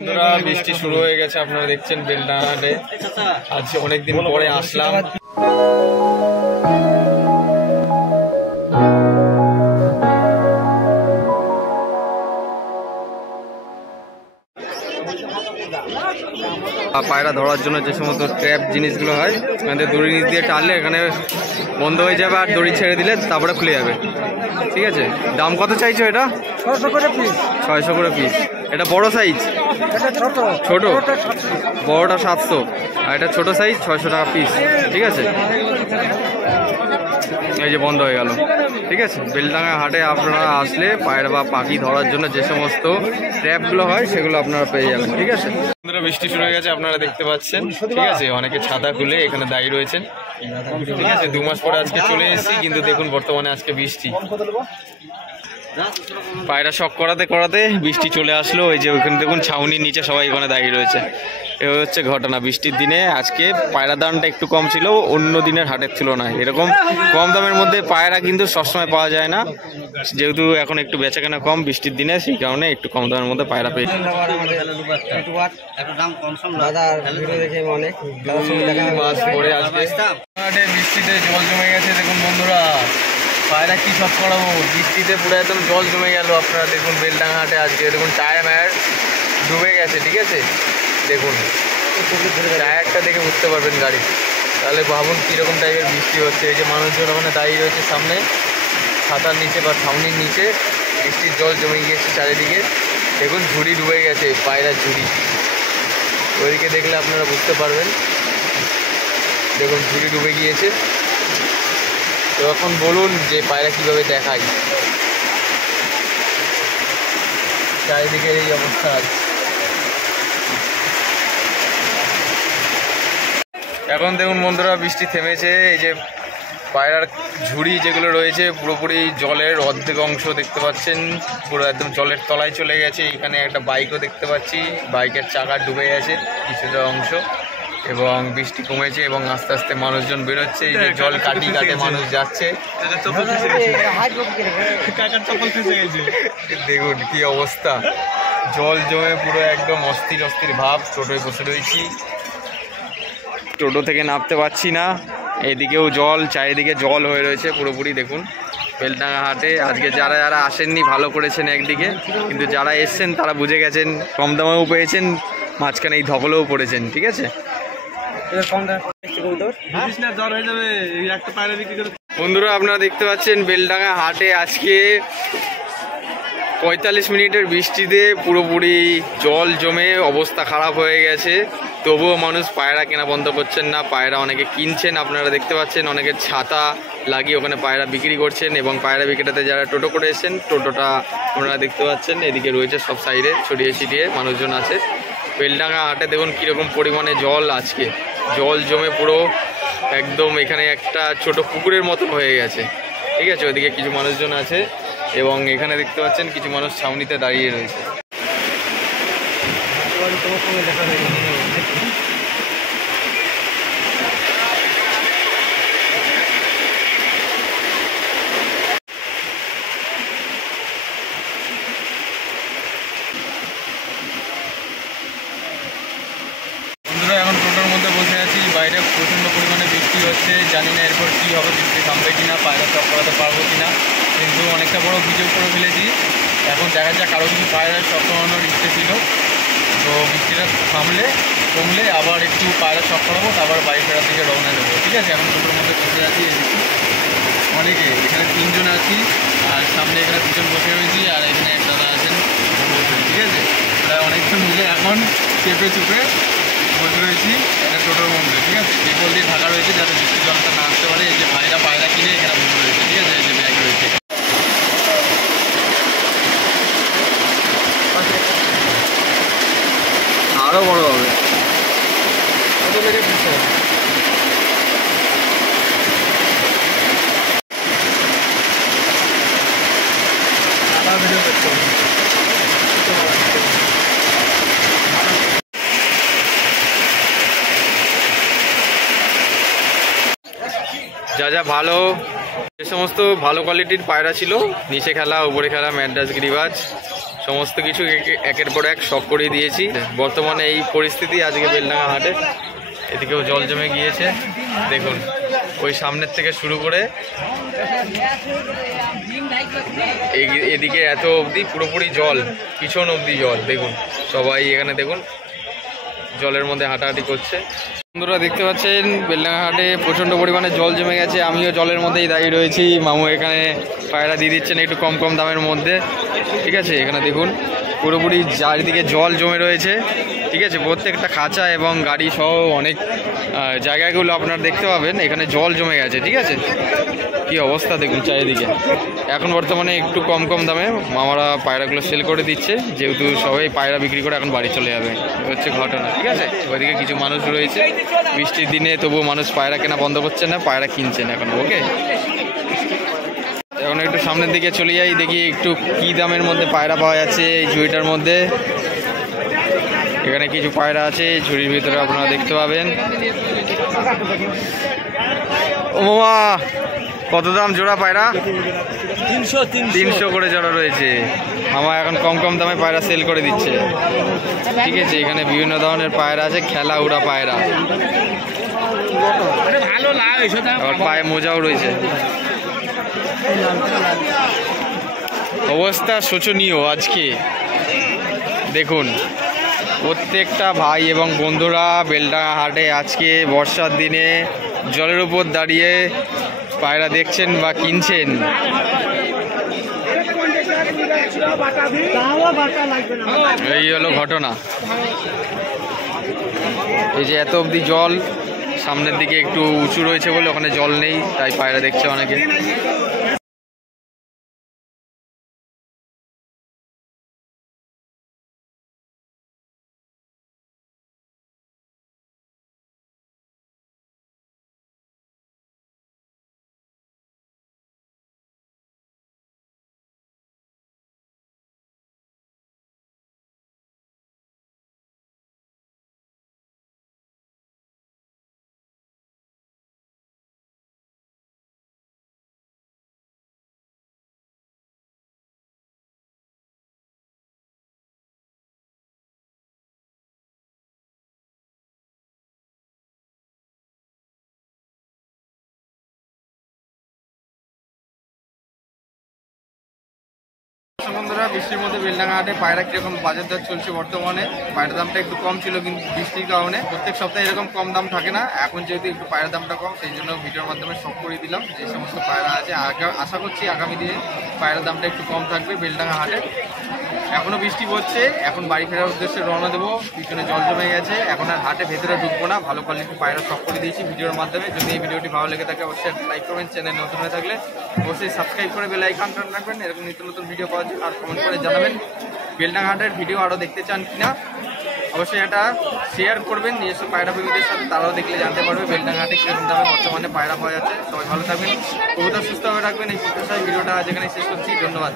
বন্ধুরা বৃষ্টি শুরু হয়ে গেছে, আপনারা দেখছেন বেলডাঙাতে। আজ অনেকদিন পরে আসলাম। পায়রা ধরার জন্য যে সমস্ত ট্র্যাপ জিনিসগুলো হয়, এখানে দড়ি দিয়ে টানলে এখানে বন্ধ হয়ে যাবে, আর দড়ি ছেড়ে দিলে তারপরে খুলে যাবে। ঠিক আছে, দাম কত চাইছো এটা? 600 করে পিস। 600 করে পিস। এটা বড় সাইজ? ছোট? বড়টা 700 আর এটা ছোট সাইজ 600 টাকা পিস। ঠিক আছে, এই যে বন্ধ হয়ে গেল। ঠিক আছে, বেলডাঙা হাটে আপনারা আসলে পায়রা বা পাখি ধরার জন্য যে সমস্ত ট্র্যাপগুলো হয় সেগুলো আপনারা পেয়ে যাবেন। ঠিক আছে, বৃষ্টি শুরু হয়ে গেছে, আপনারা দেখতে পাচ্ছেন। ঠিক আছে, অনেকে ছাতা খুলে এখানে দাঁড়িয়ে রয়েছেন। ঠিক আছে, 2 মাস পরে আজকে চলে এসেছি, কিন্তু দেখুন বর্তমানে আজকে বৃষ্টি। পায়রা শখ করাতে করাতে বৃষ্টি চলে আসলো। এই যে ওখানে দেখুন ছাউনির নিচে সবাই ওখানে দাঁড়িয়ে রয়েছে। এ হচ্ছে ঘটনা। বৃষ্টির দিনে আজকে পায়রা দামটা একটু কম ছিল অন্য দিনের হাটের তুলনায়। এরকম কম দামের মধ্যে পায়রা কিন্তু সবসময় পাওয়া যায় না, যেহেতু এখন একটু বেচাকেনা কম বৃষ্টির দিনে, সেই কারণে একটু কম দামের মধ্যে পায়রা পেয়ে। বৃষ্টিতে জল জমে গেছে, দেখুন বন্ধুরা পায়রা কি সব করাবো, বৃষ্টিতে পুরো একদম জল জমে গেল। আপনারা দেখুন বেলডাঙা হাটে আজকে দেখুন টায়ার মায়ার ডুবে গেছে। ঠিক আছে, দেখুন টায়ারটা দেখে বুঝতে পারবেন গাড়ি, তাহলে ভাবুন কীরকম টাইপের বৃষ্টি হচ্ছে। এই যে মানুষজন ওখানে দাঁড়িয়ে রয়েছে সামনে ছাতার নিচে বা ছাউনির নিচে, বৃষ্টির জল জমে গিয়েছে চারিদিকে। দেখুন ঝুড়ি ডুবে গেছে, পায়রার ঝুড়ি, ওইদিকে দেখলে আপনারা বুঝতে পারবেন। দেখুন ঝুড়ি ডুবে গিয়েছে। তো এখন বলুন যে পায়রা কীভাবে দেখায়, চারিদিকের এই অবস্থা। এখন দেখুন বন্ধুরা বৃষ্টি থেমেছে। এই যে পায়রার ঝুড়ি যেগুলো রয়েছে পুরোপুরি জলের অর্ধেক অংশ দেখতে পাচ্ছেন, পুরো একদম জলের তলায় চলে গেছে। এখানে একটা বাইকও দেখতে পাচ্ছি, বাইকের চাকা ডুবে গেছে কিছুটা অংশ, এবং বৃষ্টি কমেছে এবং আস্তে আস্তে মানুষজন বেরোচ্ছে। এই যে জল কাটি কাটে মানুষ যাচ্ছে। দেখুন কি অবস্থা, জল জমে পুরো একদম অস্থির অস্থির ভাব। টোটোয় বসে রয়েছি, টোটো থেকে নামতে পারছি না। এদিকেও জল, চারিদিকে জল হয়ে রয়েছে পুরোপুরি। দেখুন বেলডাঙা হাটে আজকে যারা যারা আসেননি ভালো করেছেন একদিকে, কিন্তু যারা এসছেন তারা বুঝে গেছেন, কম দামেও পেয়েছেন, মাঝখানে এই ধকলেও পড়েছেন। ঠিক আছে বন্ধুরা, আপনারা দেখতে পাচ্ছেন বেলডাঙা হাটে আজকে 45 মিনিটের বৃষ্টিতে পুরোপুরি জল জমে অবস্থা খারাপ হয়ে গেছে। তবুও মানুষ পায়রা কেনা বন্ধ করছেন না, পায়রা অনেকে কিনছেন। আপনারা দেখতে পাচ্ছেন অনেকে ছাতা লাগিয়ে ওখানে পায়রা বিক্রি করছেন, এবং পায়রা বিক্রেতাতে যারা টোটো করে এসেছেন টোটোটা আপনারা দেখতে পাচ্ছেন এদিকে রয়েছে, সব সাইডে ছড়িয়ে ছিটিয়ে মানুষজন আছে। বেলডাঙা হাটে দেখুন কীরকম পরিমাণে জল, আজকে জল জমে পুরো একদম এখানে একটা ছোট পুকুরের মতন হয়ে গেছে। ঠিক আছে, ওইদিকে কিছু মানুষজন আছে, এবং এখানে দেখতে পাচ্ছেন কিছু মানুষ ছাউনিতে দাঁড়িয়ে রয়েছে। বন্ধুরা এখন টোটোর মধ্যে বসে আছি, বাইরে প্রচণ্ড পরিমাণে বৃষ্টি হচ্ছে। জানি না এরপর কী হবে, বৃষ্টি থামবে কিনা, পায়রা চক করাতে পারবো কিনা, কিন্তু অনেকটা বড় ভিডিও করে ফেলেছি। এখন দেখা যাক, কারো কিছু পায়রা চক করানোর ইচ্ছে ছিল, তো বৃষ্টিটা কমলে আবার একটু পায়রা চক করাবো, তারপর বাড়ি ফেরার দিকে রওনা দেবো। ঠিক আছে, এখন টোটোর মধ্যে বসে আছি, অনেকে এখানে 3 জন আছি, আর সামনে এখানে 2 জন বসে রয়েছি, আর এখানে এক দাদা আছেন। ঠিক আছে, প্রায় অনেকজন মিলে এখন চেপে চুপে বসে রয়েছি একটা টোটোর মধ্যে। ঠিক আছে, পেপার দিয়ে ঢাকা রয়েছে যাতে বৃষ্টির জলটা না আসতে পারে। এই যে ভাইরা পায়রা কিনে এখানে বসে রয়েছে। ঠিক আছে, এই যে ব্যাগ রয়েছে, আরও বড় হবে। যা যা ভালো, যে সমস্ত ভালো কোয়ালিটির পায়রা ছিল, নিচে খেলা উপরে খেলা ম্যাড্রাস গিরিবাজ সমস্ত কিছু একের পর এক শখ করে দিয়েছি। বর্তমানে এই পরিস্থিতি আজকে বেলডাঙ্গা হাটে। এদিকেও জল জমে গিয়েছে দেখুন, ওই সামনের থেকে শুরু করে এদিকে এত অবধি পুরোপুরি জল, পিছন অবধি জল। দেখুন সবাই এখানে দেখুন জলের মধ্যে হাঁটাহাঁটি করছে। বন্ধুরা দেখতে পাচ্ছেন বেলডাঙ্গা হাটে প্রচণ্ড পরিমাণে জল জমে গেছে। আমিও জলের মধ্যেই দাঁড়িয়ে রয়েছি। মামু এখানে পায়রা দিয়ে দিচ্ছেন একটু কম কম দামের মধ্যে। ঠিক আছে, এখানে দেখুন পুরোপুরি চারিদিকে জল জমে রয়েছে। ঠিক আছে, প্রত্যেকটা খাঁচা এবং গাড়ি সহ অনেক জায়গাগুলো আপনারা দেখতে পাবেন এখানে জল জমে গেছে। ঠিক আছে, কি অবস্থা দেখুন চারিদিকে। এখন বর্তমানে একটু কম কম দামে মামারা পায়রাগুলো সেল করে দিচ্ছে, যেহেতু সবাই পায়রা বিক্রি করে এখন বাড়ি চলে যাবে। হচ্ছে ঘটনা। ঠিক আছে, ওইদিকে কিছু মানুষ রয়েছে বৃষ্টির দিনে, তবুও মানুষ পায়রা কেনা বন্ধ করছে না, পায়রা কিনছেন এখন। ওকে, এখন একটু সামনের দিকে চলে যাই, দেখি একটু কি দামের মধ্যে পায়রা পাওয়া যাচ্ছে এই ঝুড়িটার মধ্যে। এখানে কিছু পায়রা আছে ঝুড়ির ভিতরে, আপনারা দেখতে পাবেন। ও মামা, কত দাম জোড়া পায়রা? 300 করে জোড়া রয়েছে। মামা এখন কম কম দামে পায়রা সেল করে দিচ্ছে। ঠিক আছে, এখানে বিভিন্ন ধরনের পায়রা আছে, খেলা উড়া পায়রা। আবার পায়ে মোজাও রয়েছে। অবস্থা শোচনীয় আজকে। দেখুন প্রত্যেকটা ভাই এবং বন্ধুরা বেলডাঙ্গা হাটে আজকে বর্ষার দিনে জলের উপর দাঁড়িয়ে পায়রা দেখছেন বা কিনছেন। এই হলো ঘটনা। এই যে এত অবধি জল, সামনের দিকে একটু উঁচু রয়েছে বলে ওখানে জল নেই, তাই পায়রা দেখছে অনেকে। বন্ধুরা বৃষ্টির মধ্যে বেলডাঙ্গা হাটে পায়রা কিরকম বাজার দর চলছে বর্তমানে। পায়রার দামটা একটু কম ছিল, কিন্তু বৃষ্টির কারণে প্রত্যেক সপ্তাহে এরকম কম দাম থাকে না। এখন যেহেতু একটু পায়রার দামটা কম, সেই জন্য ভিডিওর মাধ্যমে শখ করে দিলাম যে সমস্ত পায়রা আছে। আশা করছি আগামী দিনে পায়রার দামটা একটু কম থাকবে বেলডাঙ্গা হাটে। এখনও বৃষ্টি পড়ছে, এখন বাড়ি ফেরার উদ্দেশ্যে রওনা দেবো। পিছনে জল জমে গেছে, এখন আর হাটে ভেতরে ঢুকবো না। ভালো কোয়ালিটির পায়রা শখ করে দিয়েছি ভিডিওর মাধ্যমে। যদি এই ভিডিওটি ভালো লেগে থাকে অবশ্যই লাইক করবেন, চ্যানেল নতুন হয়ে থাকলে অবশ্যই সাবস্ক্রাইব করে বেল আইকন টান রাখবেন এরকম নিত্য নতুন ভিডিও পাওয়ার জন্য। আর কমেন্ট করে জানাবেন বেলডাঙ্গা হাটের ভিডিও আরও দেখতে চান কিনা। অবশ্যই এটা শেয়ার করবেন নিজস্ব পায়রা প্রেমীদের সাথে, তারাও দেখলে জানতে পারবে বেলডাঙ্গা হাটে কীরকম দামে বর্তমানে পায়রা পাওয়া যাচ্ছে। সবাই ভালো থাকবেন, কবুতর সুস্থভাবে রাখবেন। এই প্রত্যাশায় ভিডিওটা যেখানে শেষ করছি। ধন্যবাদ।